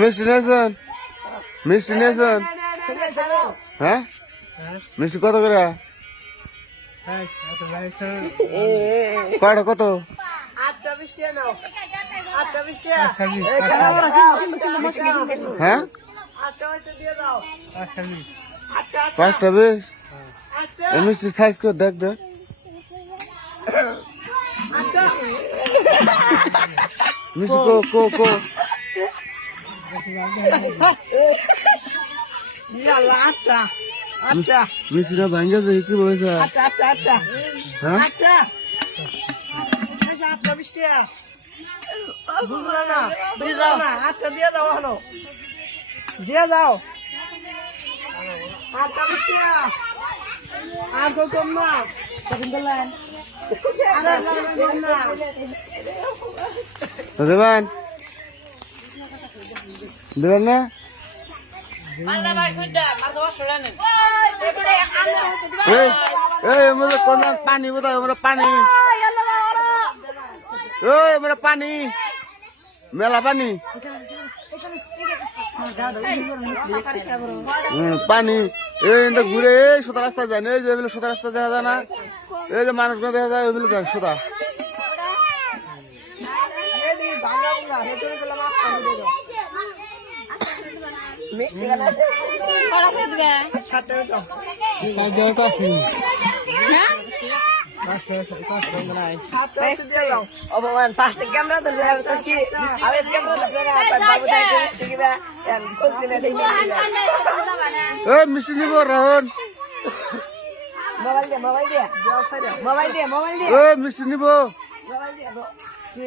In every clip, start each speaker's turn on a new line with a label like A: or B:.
A: মিষ্টি নিয়েছেন মিষ্টি নিয়েছেন হ্যাঁ মিষ্টি কত করে? কয়টা কত? হ্যাঁ? পাঁচটা বেশ? মিষ্টি সাইজ করে দেখ দেখ। মিষ্টি কো কো কো। মিষ্টিটা ভাঙ্গে যায় কি বলছে হ্যাঁ
B: দিয়ে দাও আটটা বিশ আর কম না তখন বললেন আরে কম না
A: তো দেবেন পানি পানি। পানি। মেলা পানি। পানি। এই ঘুরে এই সোতা রাস্তা যায় এই যে সোতা রাস্তা দেখা যায় না। এই যে মানুষগুলো দেখা যায় সোতা
B: মিষ্টি গেলে সাতটা দাও। অপমান ফার্স্টে ক্যামেরা তো কি আমি ক্যামেরা তো
A: মিষ্টি নিব রাহুল।
B: মোবাইল দে মোবাইল দে মোবাইল দে মোবাইল দে
A: মিষ্টি নিব।
B: মোবাইল দে কি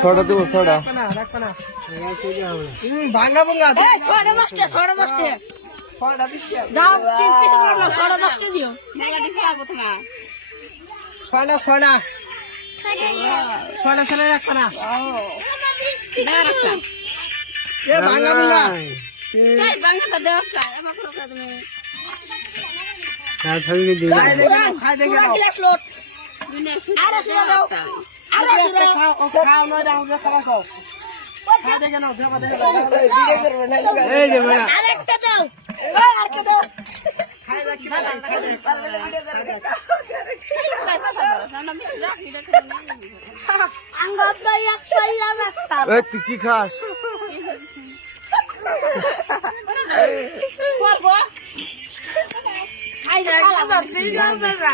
B: ছটা
A: দিব ছটা
B: রাখো না রাখো না হুম, ভাঙা ভাঙা
C: ছড়া দশটা। ছড়া দশটা। দশটা দিও মোবাইলটি খারাপ কথা না
B: ছটা ছটা ছটা ছটা রাখো না
C: না।
B: এ ভাঙা ভাঙা
C: তাই বাংলাটা দেওয়া চাই আমার করো তুমি।
B: খাই দেখে খাই দেখে খাই
C: আরেকটা দাও
B: আরেকটা দাও খাই খাই
A: তুই কি খাস
C: যা